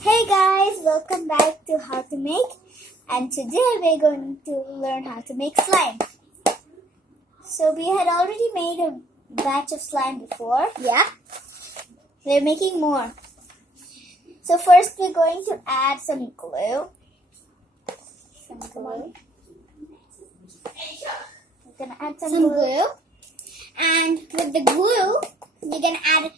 Hey guys, welcome back to How to Make, and today we're going to learn how to make slime. So we had already made a batch of slime before. Yeah. We're making more. So first we're going to add some glue. We're gonna add some glue. And with the glue, you're gonna add.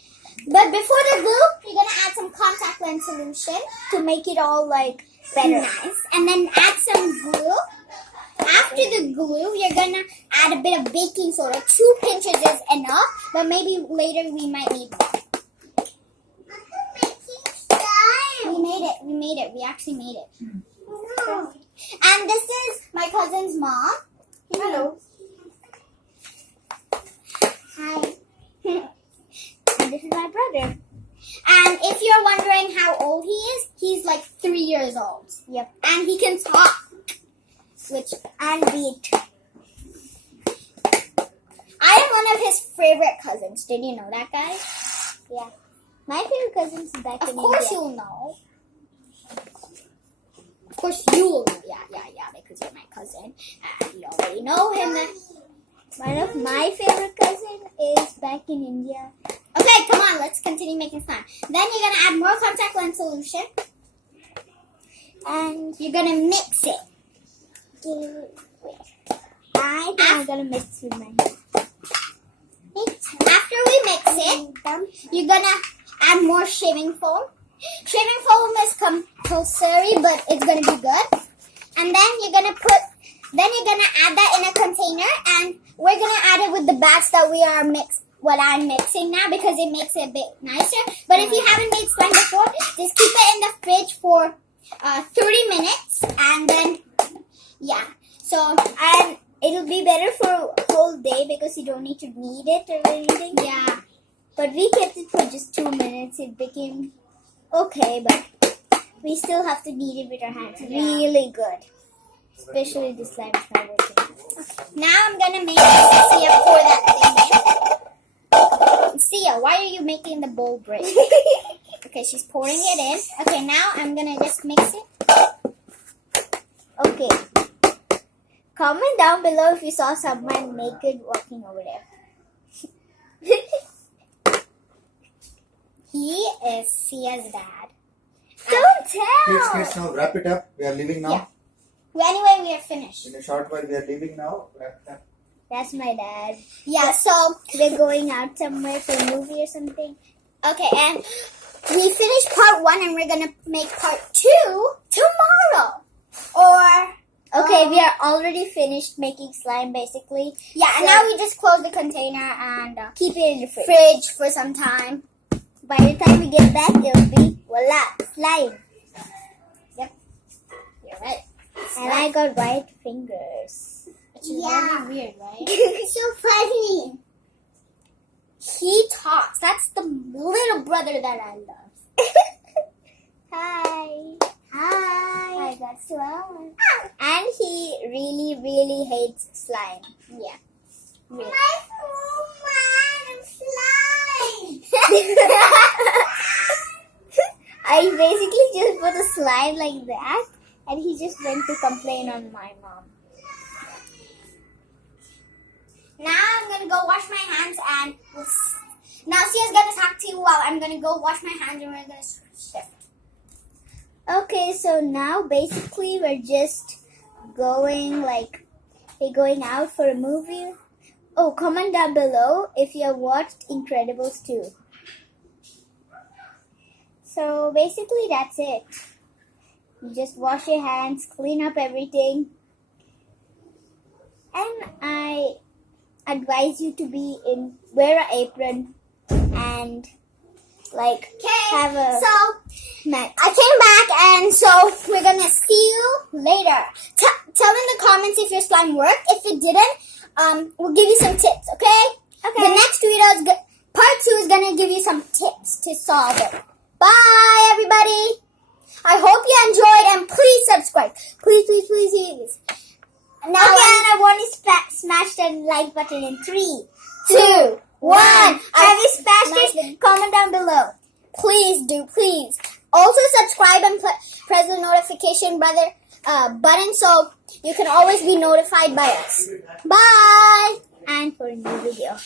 But before the glue, you're gonna add some contact lens solution to make it all like better. Nice. And then add some glue. After the glue, you're gonna add a bit of baking soda. 2 pinches is enough, but maybe later we might need more. We made it. We actually made it. No. And this is my cousin's mom. Hello. Hi. And this is my brother. And if you're wondering how old he is, he's like 3 years old. Yep. And he can talk. And beat. I am one of his favorite cousins. Did you know that, guys? Yeah. My favorite cousin is back in India. Of course you'll know. Of course you'll know. Yeah, because you're my cousin. And you already know him. One of my favorite cousins is back in India. Okay, come on, let's continue making slime. Then you're gonna add more contact lens solution. And you're gonna mix it. I think I'm gonna mix with my hand. After we mix it, you're gonna add more shaving foam. Shaving foam is compulsory, but it's gonna be good. And then you're gonna add that in a container, and we're gonna add it with the batch that what I'm mixing now, because it makes it a bit nicer. But if you haven't made slime before, just keep it in the fridge for 30 minutes, and then yeah. So and it'll be better for a whole day because you don't need to knead it or anything. Yeah. But we kept it for just 2 minutes. It became okay, but we still have to knead it with our hands. Yeah. Really good. Especially the slime is not working. Okay. Now I'm gonna make Sia pour that thing in. Sia, why are you making the bowl break? Okay, she's pouring it in. Okay, now I'm gonna just mix it. Okay. Comment down below if you saw someone naked walking over there. He is Sia's dad. Don't tell! Kids, now wrap it up. We are leaving now. Yeah. Well, anyway, we are finished. In a short while, we are leaving now. Wrap it up. That's my dad. Yeah, so we're going out somewhere for a movie or something. Okay, and we finished part 1 and we're going to make part 2 tomorrow. Okay, we are already finished making slime basically. Yeah, and now we just close the container and keep it in the fridge for some time. By the time we get back, it'll be, voila, slime. Yep, you're right. And I got white fingers. Which is really weird, right? It's so funny. He talks. That's the little brother that I love. Hi. Hi. I got slime. And he really, really hates slime. Yeah. Really. Slime. I basically just put a slime like that. And he just went to complain on my mom. Now I'm going to go wash my hands and now Sia's going to talk to you while I'm going to go wash my hands and we're going to shift. Okay, so now basically we're just going out for a movie. Oh, comment down below if you have watched Incredibles 2. So basically that's it. You just wash your hands, clean up everything. And I advise you to wear an apron and have a snack. I came back and so we're gonna see you later. Tell in the comments if your slime worked. If it didn't, we'll give you some tips, okay? Okay. The next video part 2 is gonna give you some tips to solve it. Bye everybody! I hope you enjoyed and please subscribe. Please. Now, I want to smash that like button in 3, 2, 1. Have you smashed it? Comment down below. Please do, please. Also subscribe and press the notification button so you can always be notified by us. Bye! And for a new video.